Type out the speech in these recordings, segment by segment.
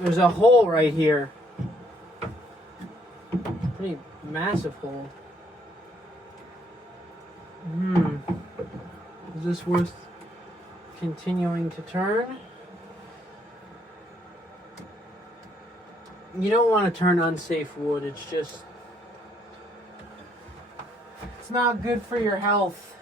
There's a hole right here. Pretty massive hole. Is this worth continuing to turn? You don't want to turn unsafe wood. It's not good for your health.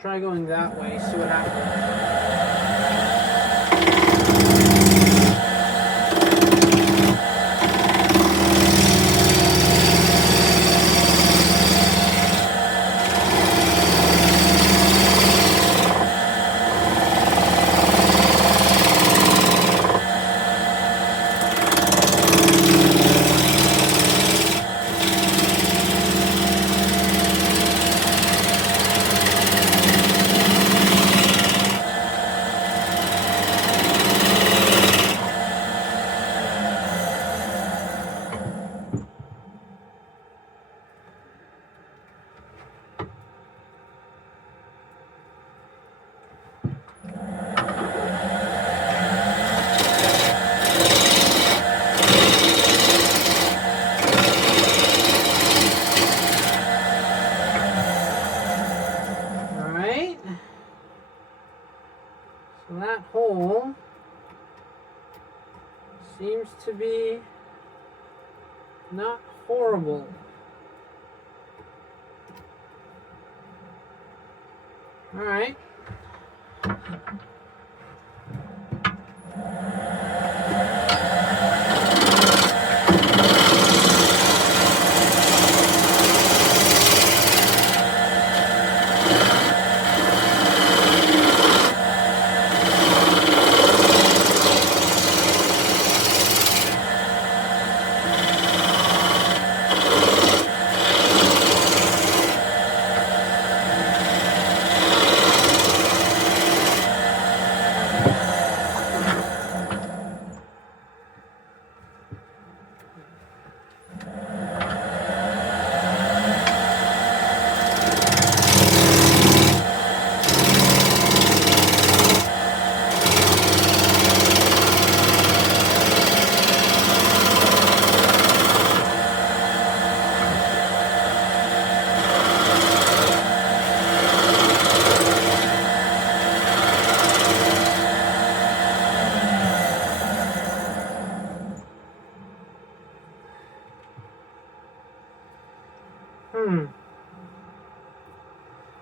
Try going that way, see what happens. That hole seems to be not horrible. All right.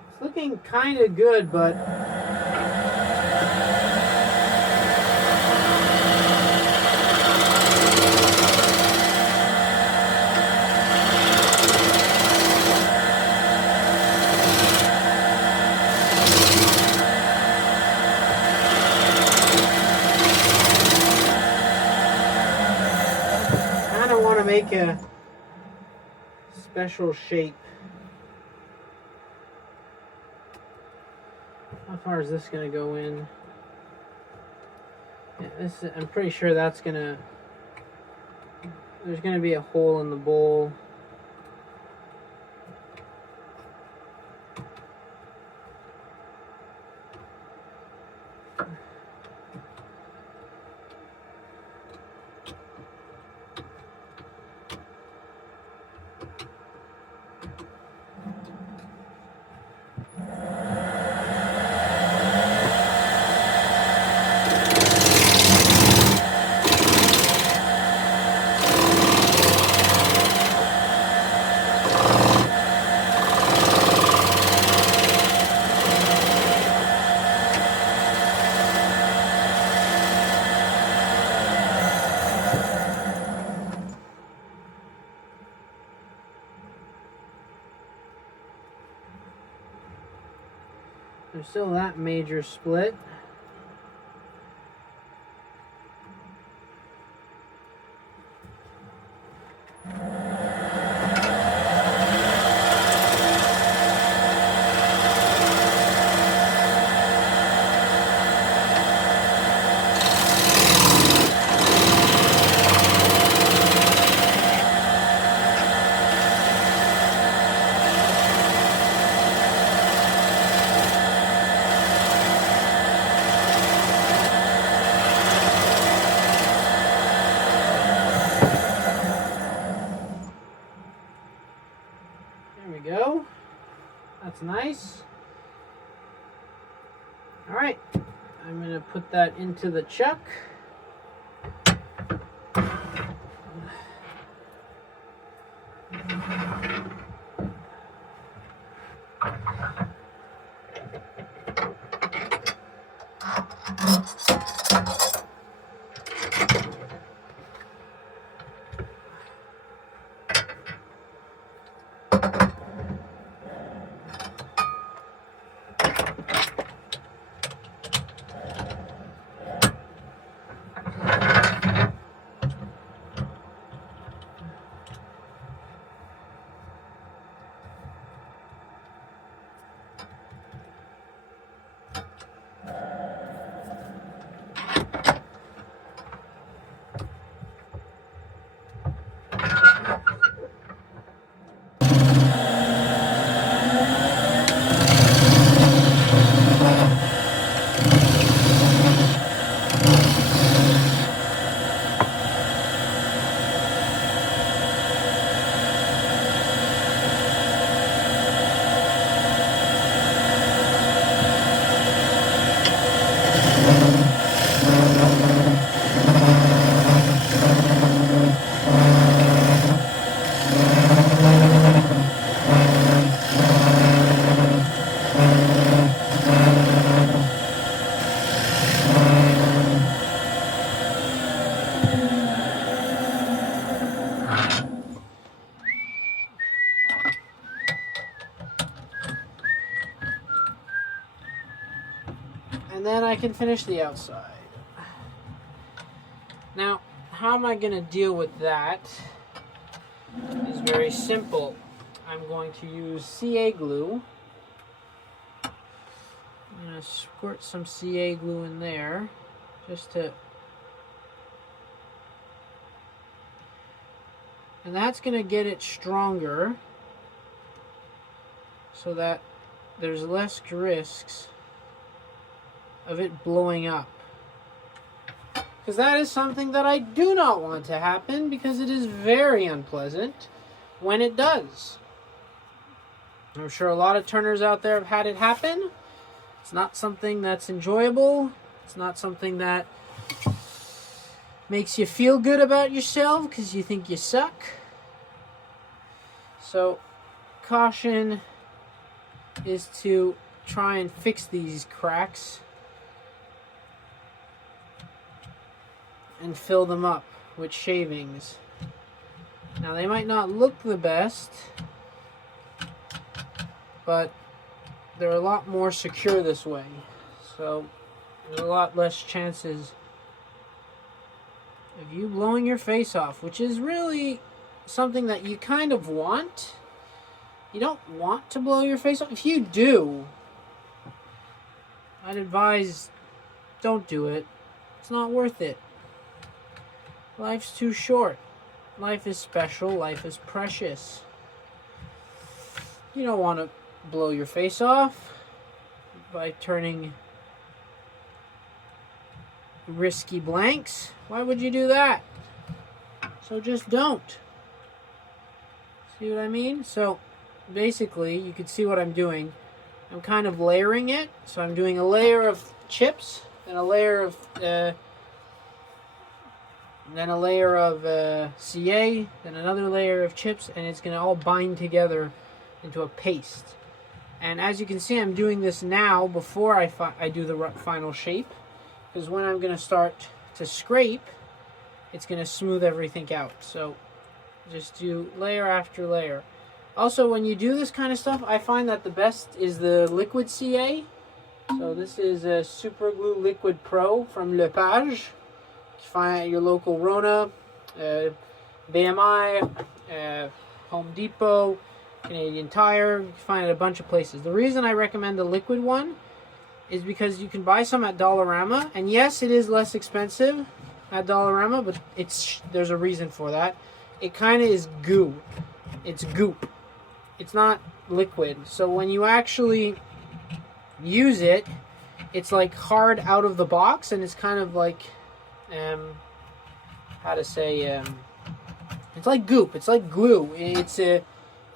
It's looking kind of good, but I kind of want to make a special shape. How far is this going to go in? Yeah, I'm pretty sure that's going to... There's going to be a hole in the bowl. There's still that major split. All right, I'm gonna put that into the chuck. And then I can finish the outside. Now, how am I going to deal with that? It's very simple. I'm going to use CA glue. I'm going to squirt some CA glue in there just to... And that's going to get it stronger so that there's less risks of it blowing up. Because that is something that I do not want to happen, because it is very unpleasant when it does. I'm sure a lot of turners out there have had it happen. It's not something that's enjoyable. It's not something that makes you feel good about yourself because you think you suck. So, caution is to try and fix these cracks and fill them up with shavings. Now, they might not look the best, but they're a lot more secure this way. So there's a lot less chances of you blowing your face off, which is really something that you kind of want. You don't want to blow your face off. If you do, I'd advise don't do it. It's not worth it. Life's too short. Life is special. Life is precious. You don't want to blow your face off by turning risky blanks. Why would you do that? So just don't. See what I mean? So basically, you can see what I'm doing. I'm kind of layering it. So I'm doing a layer of chips and a layer of then a layer of CA, then another layer of chips, and it's going to all bind together into a paste. And as you can see, I'm doing this now before I do the final shape, because when I'm going to start to scrape, it's going to smooth everything out. So just do layer after layer. Also, when you do this kind of stuff, I find that the best is the liquid CA. So this is a Super Glue Liquid Pro from Lepage. Find at your local Rona, BMI, Home Depot, Canadian Tire. You can find it at a bunch of places. The reason I recommend the liquid one is because you can buy some at Dollarama, and yes, it is less expensive at Dollarama, but there's a reason for that. It kind of is goo. It's goop. It's not liquid. So when you actually use it, it's like hard out of the box, and it's kind of like how to say, it's like goop. It's like glue.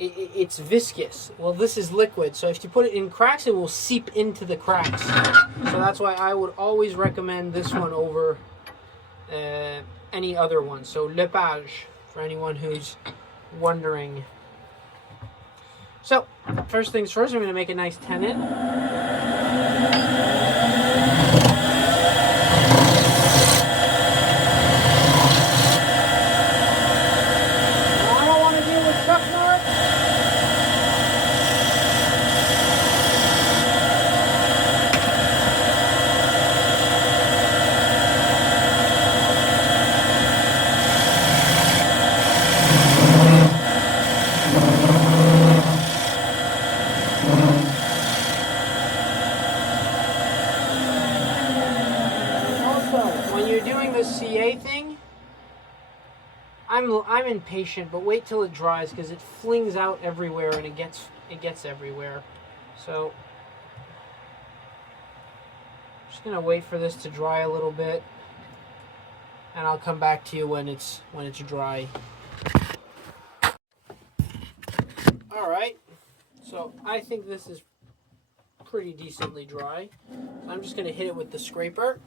it's viscous. Well, this is liquid, so if you put it in cracks, it will seep into the cracks. So that's why I would always recommend this one over any other one. So Lepage, for anyone who's wondering. So, first things first, I'm going to make a nice tenon. CA thing, I'm impatient, but wait till it dries because it flings out everywhere and it gets everywhere. So I'm just gonna wait for this to dry a little bit, and I'll come back to you when it's dry. All right, so I think this is pretty decently dry. So I'm just gonna hit it with the scraper.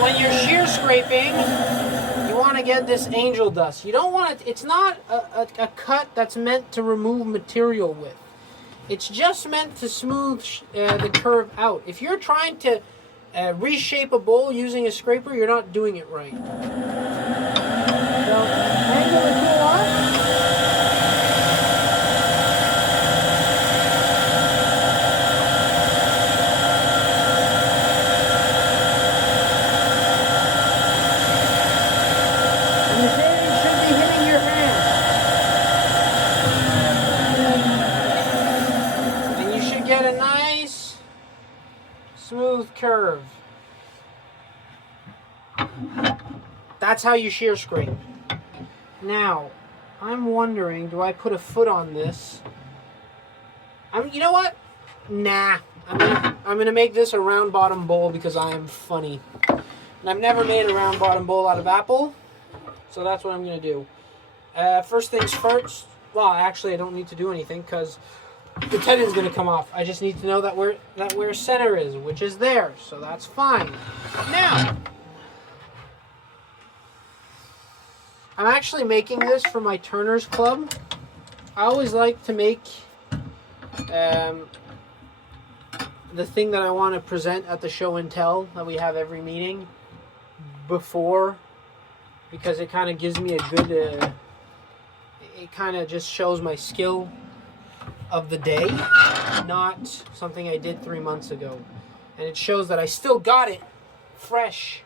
When you're shear scraping, you want to get this angel dust. You don't want it, it's not a cut that's meant to remove material with. It's just meant to smooth the curve out. If you're trying to reshape a bowl using a scraper, you're not doing it right. So, angle the tool off. Smooth curve. That's how you shear scrape. Now, I'm wondering, do I put a foot on this? You know what? Nah. I'm gonna make this a round bottom bowl because I am funny. And I've never made a round bottom bowl out of apple, so that's what I'm gonna do. First things first. Well, actually, I don't need to do anything because the tenon's going to come off. I just need to know that where center is, which is there, so that's fine. Now, I'm actually making this for my Turner's Club. I always like to make the thing that I want to present at the show and tell that we have every meeting before, because it kind of gives me a good, it kind of just shows my skill of the day, not something I did 3 months ago. And it shows that I still got it fresh.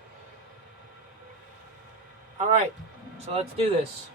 All right, so let's do this.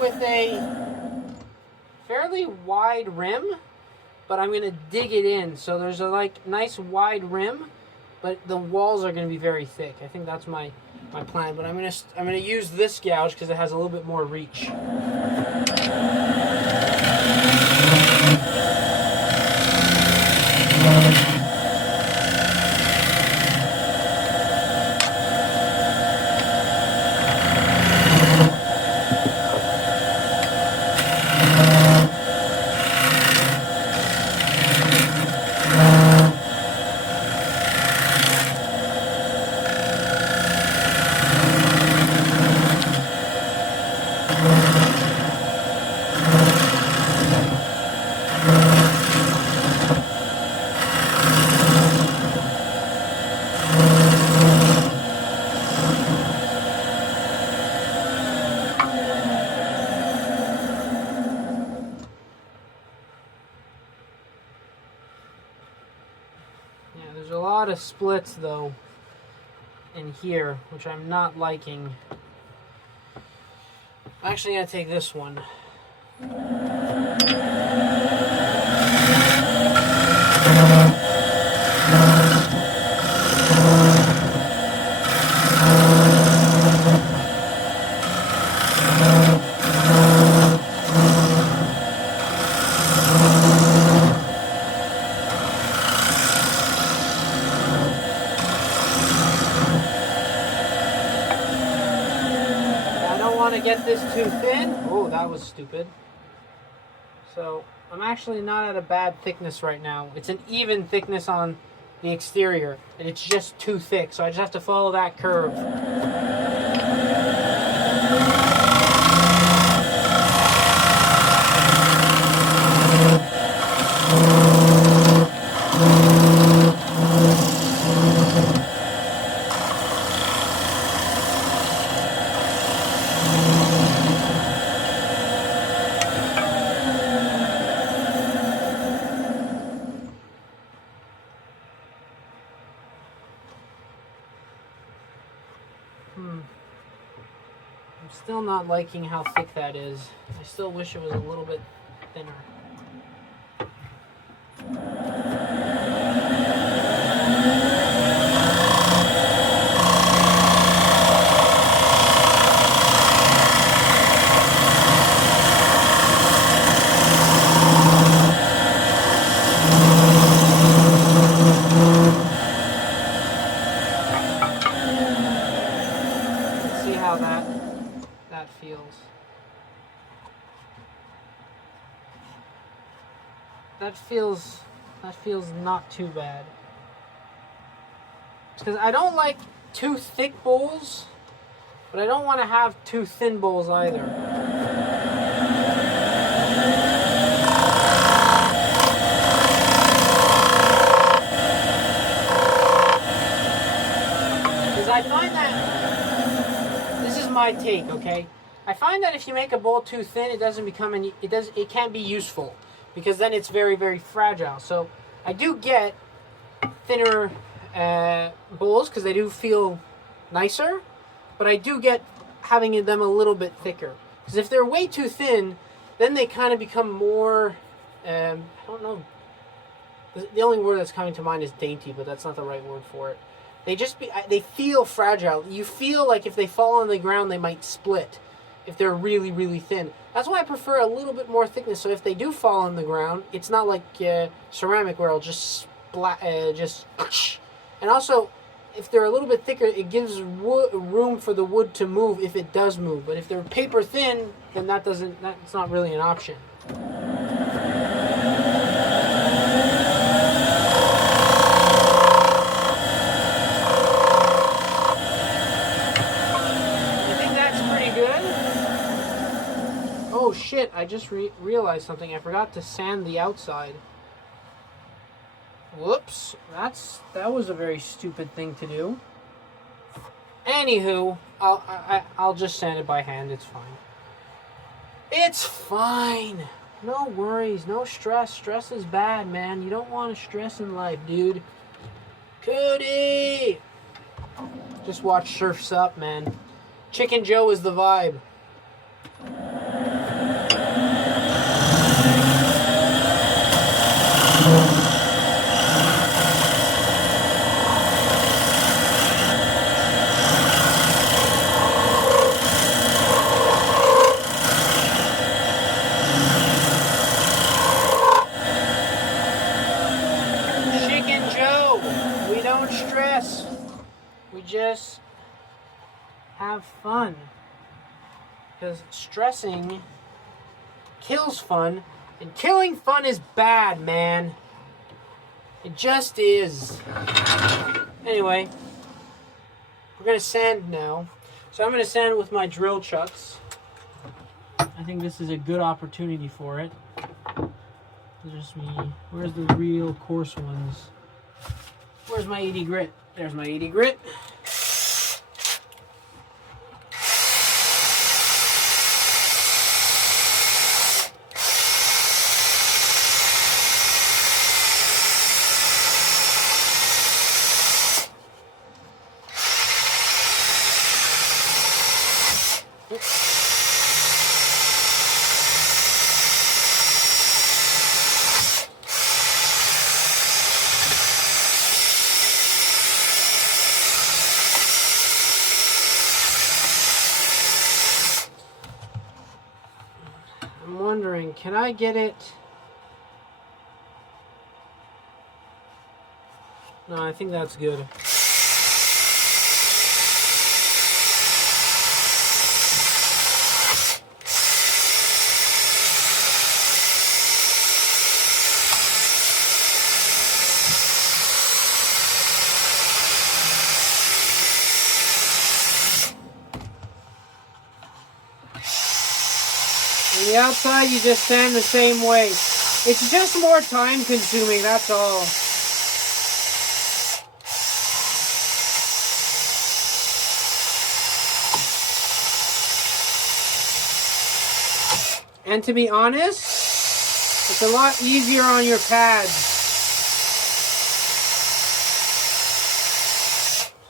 With a fairly wide rim, but I'm going to dig it in. So there's a nice wide rim, but the walls are going to be very thick. I think that's my plan. But I'm going to use this gouge because it has a little bit more reach. There's a lot of splits though in here, which I'm not liking. I'm actually gonna take this one. Get this too thin. Oh, that was stupid. So I'm actually not at a bad thickness right now. It's an even thickness on the exterior, and it's just too thick, so I just have to follow that curve. I'm still not liking how thick that is. I still wish it was a little bit thinner. That feels not too bad. Because I don't like too thick bowls, but I don't want to have too thin bowls either. Because I find that this is my take, okay? I find that if you make a bowl too thin, it can't be useful. Because then it's very, very fragile. So I do get thinner bowls because they do feel nicer, but I do get having them a little bit thicker. Because if they're way too thin, then they kind of become more, I don't know, the only word that's coming to mind is dainty, but that's not the right word for it. They feel fragile. You feel like if they fall on the ground, they might split if they're really, really thin. That's why I prefer a little bit more thickness, so if they do fall on the ground, it's not like ceramic where it'll just and also, if they're a little bit thicker, it gives room for the wood to move if it does move. But if they're paper thin, then that's not really an option. Oh shit, I just realized something. I forgot to sand the outside. Whoops, that was a very stupid thing to do. Anywho, I'll just sand it by hand, it's fine. It's fine! No worries, no stress. Stress is bad, man. You don't want to stress in life, dude. Cody! Just watch Surf's Up, man. Chicken Joe is the vibe. Just have fun, because stressing kills fun, and killing fun is bad, man. It just is. Anyway, we're gonna sand now, so I'm gonna sand with my drill chucks. I think this is a good opportunity for it. Just me. Where's the real coarse ones? Where's my 80 grit? There's my 80 grit. I'm wondering, can I get it? No, I think that's good. On the outside, you just sand the same way. It's just more time consuming, that's all. And to be honest, it's a lot easier on your pads.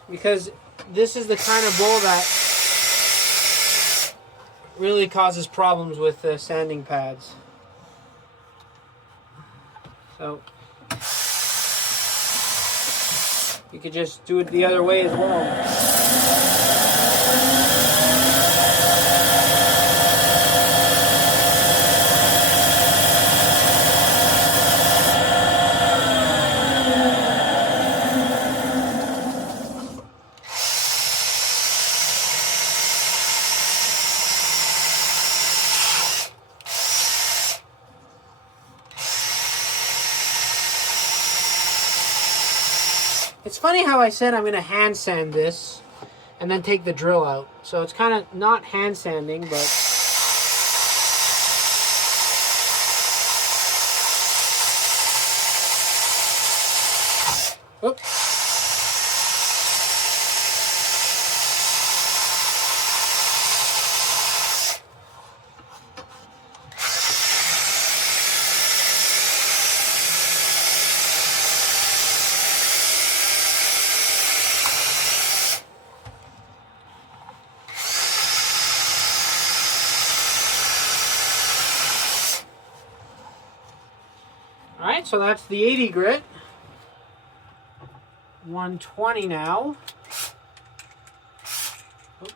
Because this is the kind of bowl that really causes problems with sanding pads. So you could just do it the other way as well. It's funny how I said I'm going to hand sand this and then take the drill out. So it's kind of not hand sanding, but oops. Alright, so that's the 80 grit. 120 now. Oop.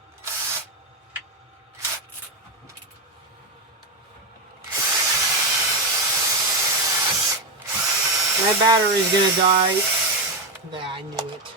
My battery's gonna die. Nah, I knew it.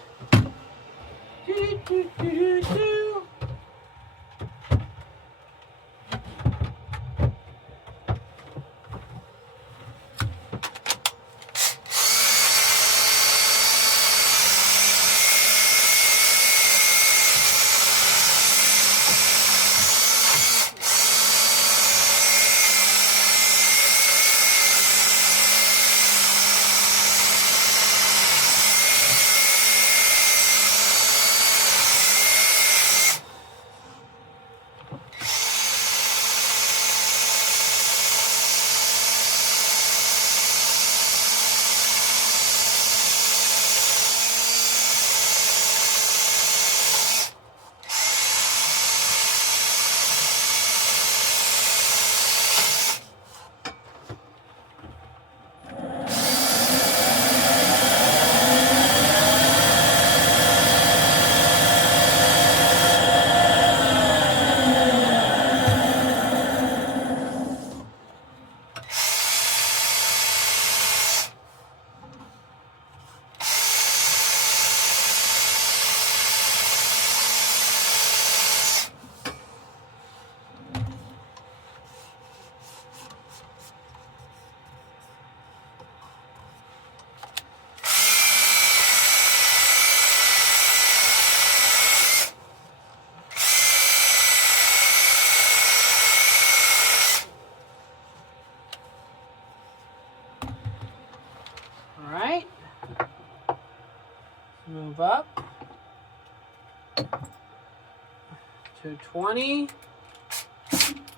220.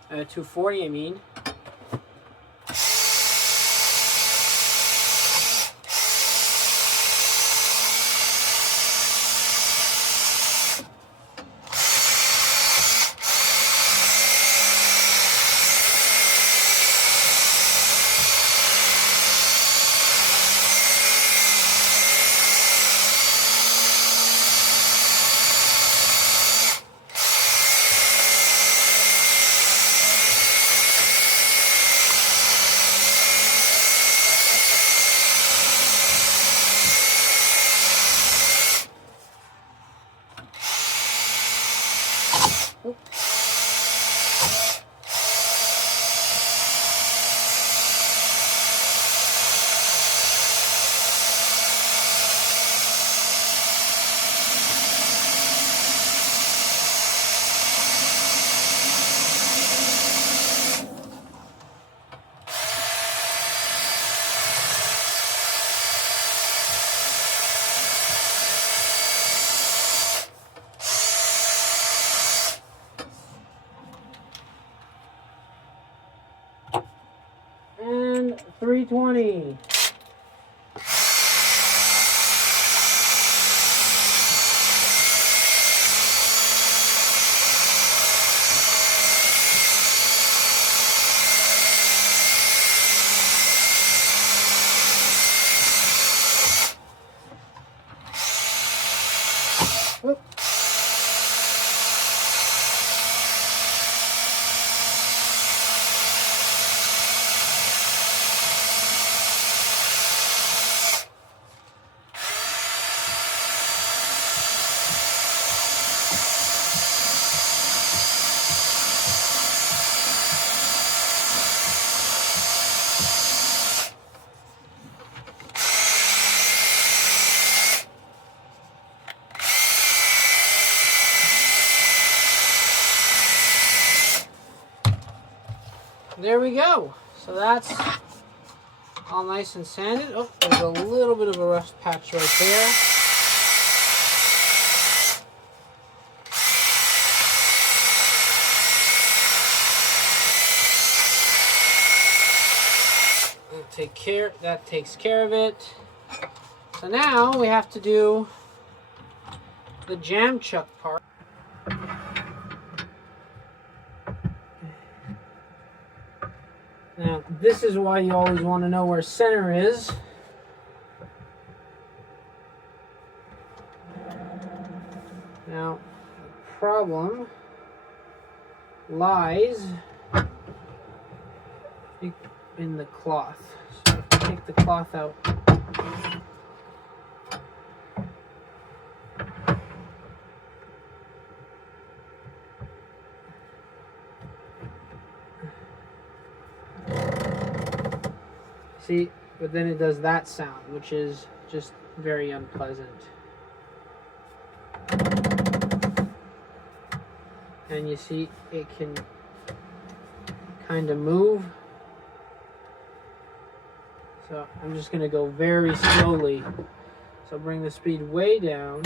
240, I mean. And 320. Whoop. There we go. So that's all nice and sanded. Oh, there's a little bit of a rust patch right there. That takes care of it. So now we have to do the jam chuck part. Now, this is why you always want to know where center is. Now, the problem lies in the cloth. So if you take the cloth out, see, but then it does that sound, which is just very unpleasant. And you see, it can kind of move. So I'm just going to go very slowly. So bring the speed way down.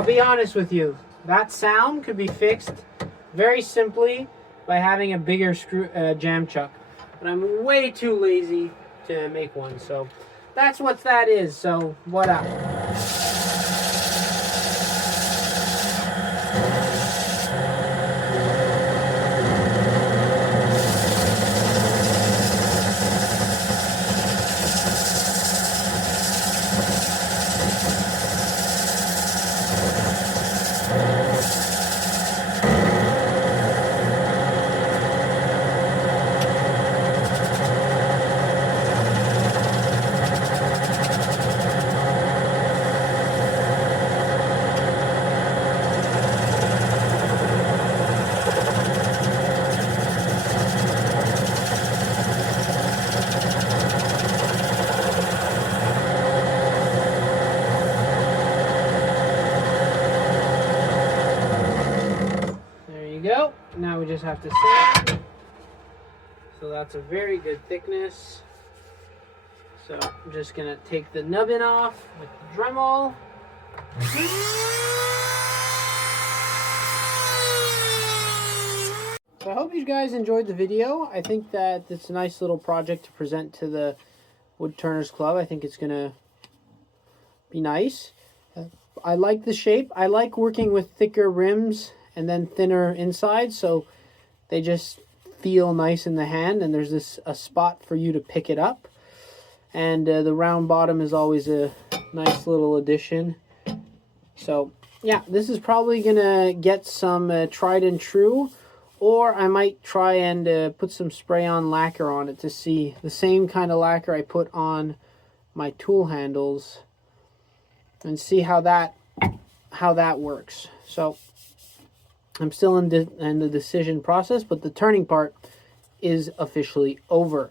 I'll be honest with you. That sound could be fixed very simply by having a bigger jam chuck. But I'm way too lazy to make one. So that's what that is. So what up? Go. Now we just have to sand. So that's a very good thickness. So I'm just gonna take the nubbin off with the Dremel. So I hope you guys enjoyed the video. I think that it's a nice little project to present to the Woodturners Club. I think it's gonna be nice. I like the shape. I like working with thicker rims and then thinner inside, so they just feel nice in the hand, and there's a spot for you to pick it up. And the round bottom is always a nice little addition. So yeah, this is probably gonna get some tried and true, or I might try and put some spray-on lacquer on it to see the same kind of lacquer I put on my tool handles, and see how that works. So I'm still in the decision process, but the turning part is officially over.